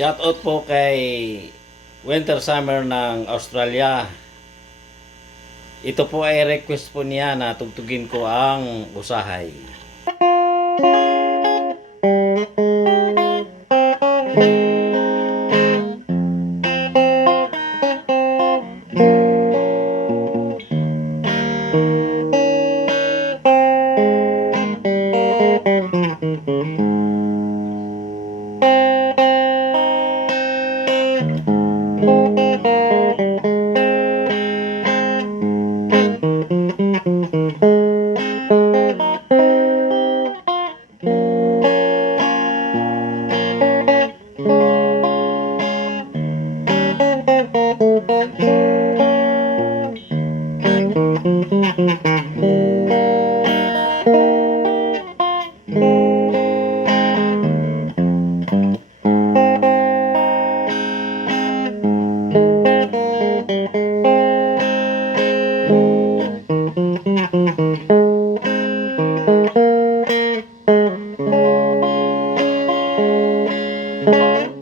Shoutout po kay Winter Summer ng Australia. Ito po ay request po niya na tugtugin ko ang usahay. Thank you.